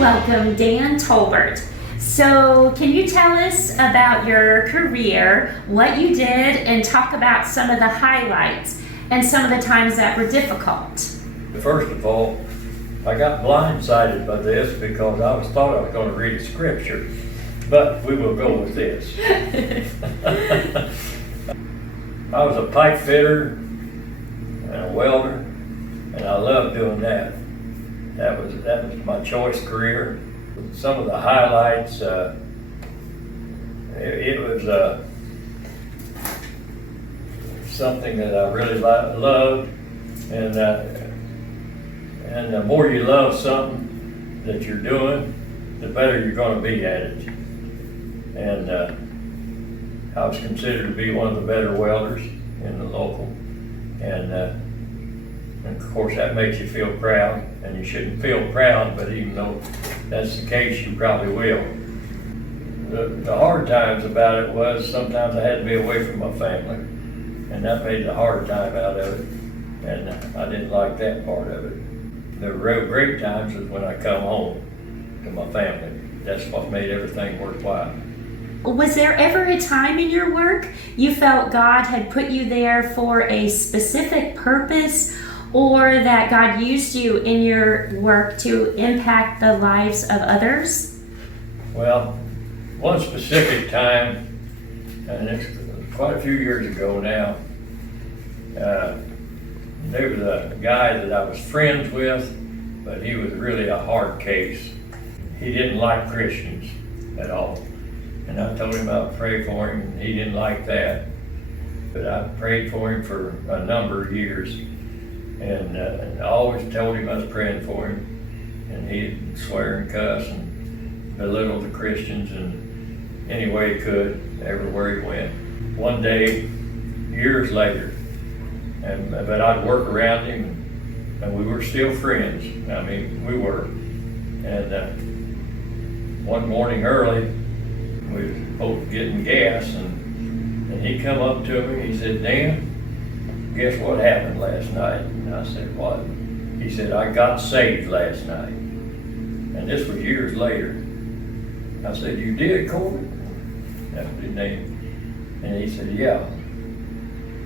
welcome Dan Tolbert. So can you tell us about your career, what you did, and talk about some of the highlights and some of the times that were difficult? First of all, I got blindsided by this because I thought I was going to read scripture, but we will go with this. I was a pipe fitter and a welder, and I loved doing that. That was my choice career. Some of the highlights, it was something that I really loved, and the more you love something that you're doing, the better you're going to be at it. And I was considered to be one of the better welders in the local, and of course that makes you feel proud, and you shouldn't feel proud, but even though that's the case, you probably will. The hard times about it was sometimes I had to be away from my family, and that made the hard time out of it, and I didn't like that part of it. The real great times was when I come home to my family. That's what made everything worthwhile. Was there ever a time in your work you felt God had put you there for a specific purpose, or that God used you in your work to impact the lives of others? Well, one specific time, and it's quite a few years ago now, there was a guy that I was friends with, but he was really a hard case. He didn't like Christians at all. And I told him I'd pray for him, and he didn't like that. But I prayed for him for a number of years. And I always told him I was praying for him. And he'd swear and cuss and belittle the Christians in any way he could, everywhere he went. One day, years later, but I'd work around him, and we were still friends. I mean, we were. And one morning early, we was both getting gas, and he come up to me, he said, "Dan, guess what happened last night?" And I said, "What?" He said, "I got saved last night." And this was years later. I said, "You did, Corbett?" That was his name. And he said, "Yeah."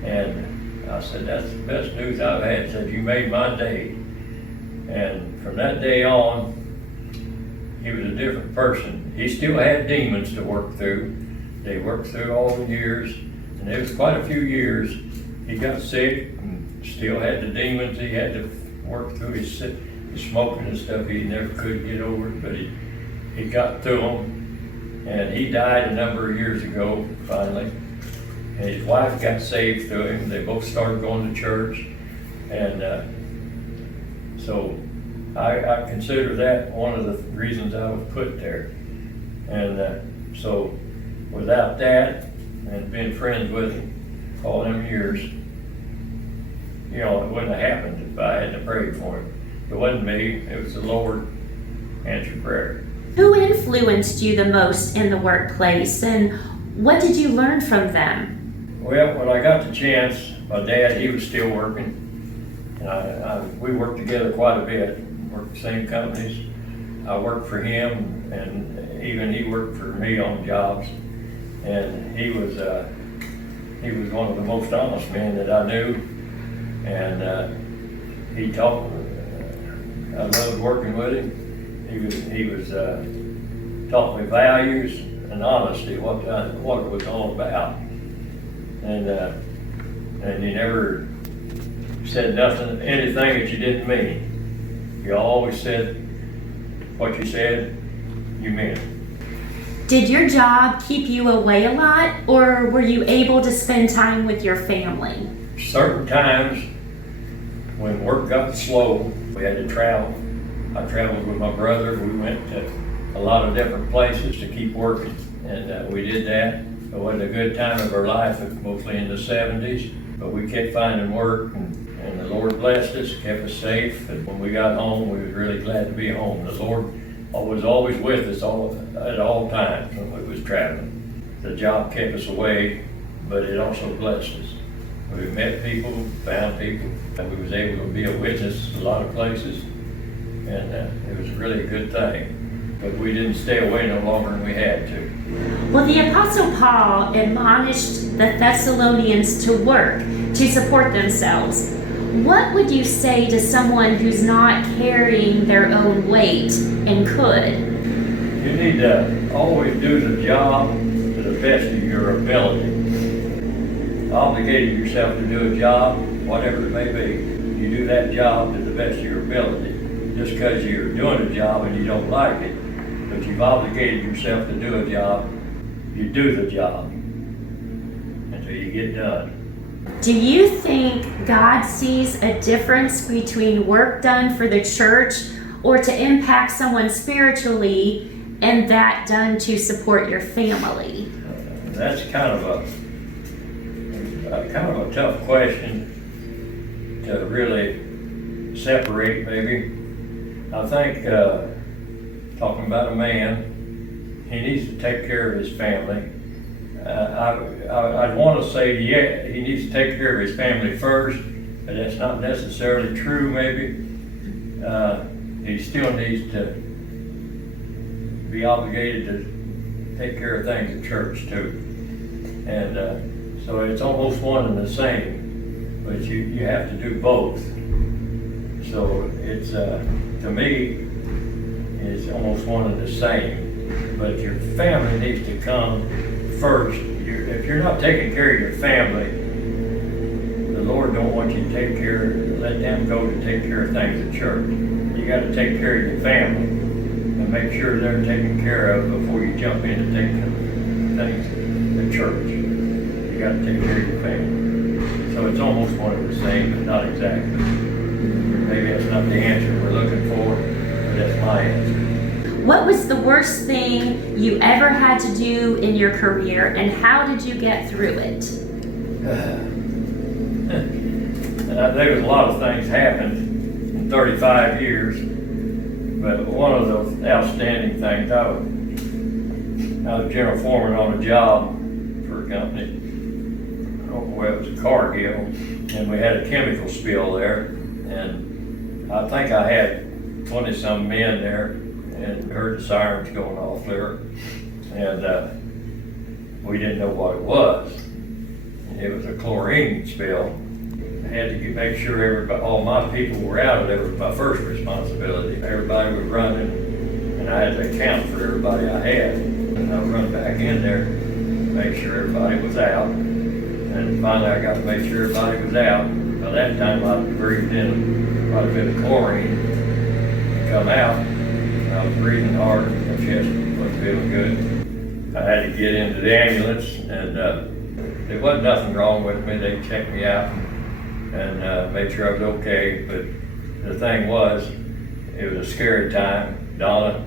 And I said, "That's the best news I've had." He said, "You made my day." And from that day on, he was a different person. He still had demons to work through. They worked through all the years, and there was quite a few years he got sick and still had the demons. He had to work through his smoking and stuff. He never could get over it, but he got through them. And he died a number of years ago, finally. And his wife got saved through him. They both started going to church. And so I consider that one of the reasons I was put there. And so without that, and being friends with him all them years, you know, it wouldn't have happened if I hadn't prayed for him. It wasn't me, it was the Lord answered prayer. Who influenced you the most in the workplace, and what did you learn from them? Well, when I got the chance, my dad, he was still working. And we worked together quite a bit, worked the same companies. I worked for him, and even he worked for me on jobs. And he was one of the most honest men that I knew. And he taught me, I loved working with him. He was taught me values and honesty, what it was all about. And he never said anything that you didn't mean. You always said what you said, you meant it. Did your job keep you away a lot, or were you able to spend time with your family? Certain times when work got slow, we had to travel. I traveled with my brother. We went to a lot of different places to keep working, and we did that. It wasn't a good time of our life, mostly in the 70s, but we kept finding work, and the Lord blessed us, kept us safe. And when we got home, we were really glad to be home. The Lord was always with us at all times when we was traveling. The job kept us away, but it also blessed us. We met people, found people, and we was able to be a witness a lot of places, and it was really a good thing. but we didn't stay away no longer than we had to. Well, the Apostle Paul admonished the Thessalonians to work to support themselves. What would you say to someone who's not carrying their own weight and could? You need to always do the job to the best of your ability. Obligating yourself to do a job, whatever it may be, you do that job to the best of your ability. Just because you're doing a job and you don't like it, but you've obligated yourself to do a job, you do the job until you get done. Do you think God sees a difference between work done for the church or to impact someone spiritually and that done to support your family? That's kind of a tough question to really separate, maybe. I think, talking about a man, he needs to take care of his family. I'd want to say, yeah, he needs to take care of his family first, but that's not necessarily true, maybe. He still needs to be obligated to take care of things at church, too. And so it's almost one and the same, but you have to do both. So it's, to me, it's almost one and the same. But your family needs to come first. If you're not taking care of your family, the Lord don't want you to let them go to take care of things at church. You got to take care of your family and make sure they're taken care of before you jump in to take things at church. You got to take care of your family. So it's almost one and the same, but not exactly. Maybe that's not the answer we're looking for, but that's my answer. What was the worst thing you ever had to do in your career, and how did you get through it? There was a lot of things happened in 35 years, but one of the outstanding things, I was general foreman on a job for a company. Well, it was Cargill, and we had a chemical spill there, and I think I had 20-some men there, and heard the sirens going off there, and we didn't know what it was. It was a chlorine spill. I had to make sure all my people were out of there. It was my first responsibility. Everybody was running, and I had to account for everybody I had. And I run back in there, make sure everybody was out, and finally I got to make sure everybody was out. By that time I breathed in quite a bit of chlorine to come out. I was breathing hard, my chest wasn't feeling good. I had to get into the ambulance, and there wasn't nothing wrong with me. They checked me out and made sure I was okay. But the thing was, it was a scary time. Donna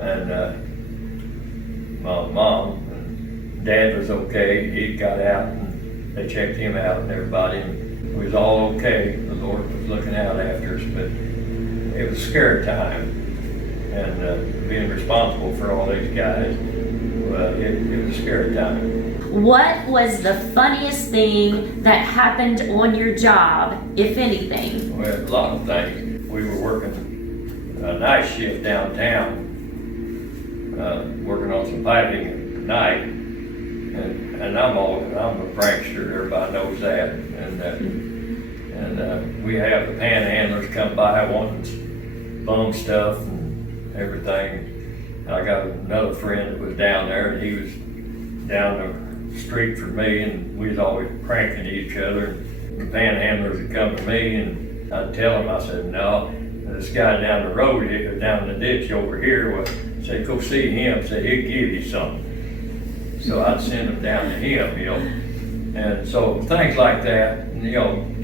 and my mom and Dad was okay. He got out, and they checked him out and everybody, and it was all okay. The Lord was looking out after us, but it was a scary time. And being responsible for all these guys, well, it was a scary time. What was the funniest thing that happened on your job, if anything? Well, a lot of things. We were working a night shift downtown, working on some piping at night, and I'm a prankster. Everybody knows that, and we have the panhandlers come by wanting bum stuff and everything. I got another friend that was down there, and he was down the street from me, and we was always pranking each other. And the panhandlers would come to me, and I'd tell them, I said, no, this guy down the road here, down the ditch over here, well, I said, go see him, say he'll give you something. So I'd send them down to him, and so things like that,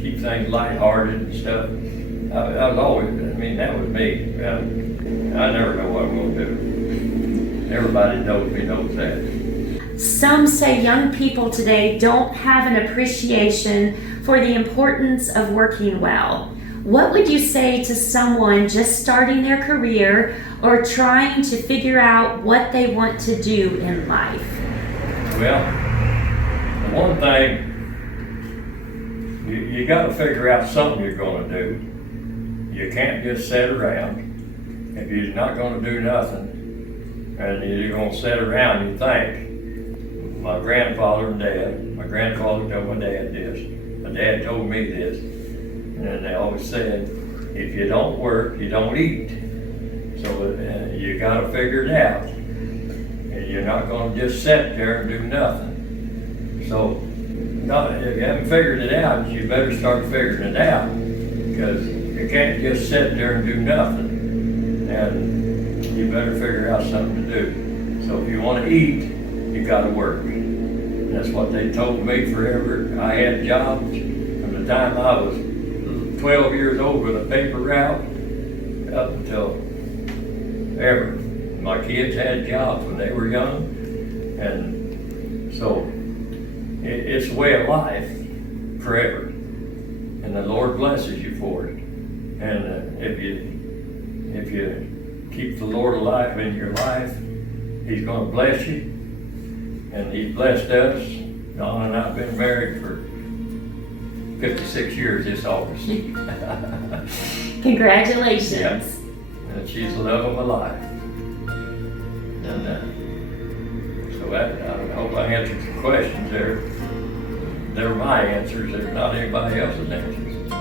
keep things lighthearted and stuff. I was always, that was me. I never know what I'm going to do. Everybody knows that. Some say young people today don't have an appreciation for the importance of working well. What would you say to someone just starting their career or trying to figure out what they want to do in life? Well, the one thing, you got to figure out something you're going to do. You can't just sit around. If you're not going to do nothing, And you're gonna sit around and think. My grandfather and dad, my grandfather told my dad this, my dad told me this, and they always said, if you don't work, you don't eat. So you gotta figure it out. And you're not gonna just sit there and do nothing. So if you haven't figured it out, you better start figuring it out. Because you can't just sit there and do nothing. And you better figure out something to do. So if you want to eat, you got to work. That's what they told me forever. I had jobs from the time I was 12 years old with a paper route up until ever. My kids had jobs when they were young. And so it's a way of life forever. And the Lord blesses you for it. And if you keep the Lord alive in your life, He's going to bless you. And He's blessed us. Dawn and I've been married for 56 years this August. Congratulations. Yeah. And she's the love of my life. And so I hope I answered your questions there. They're my answers. They're not anybody else's answers.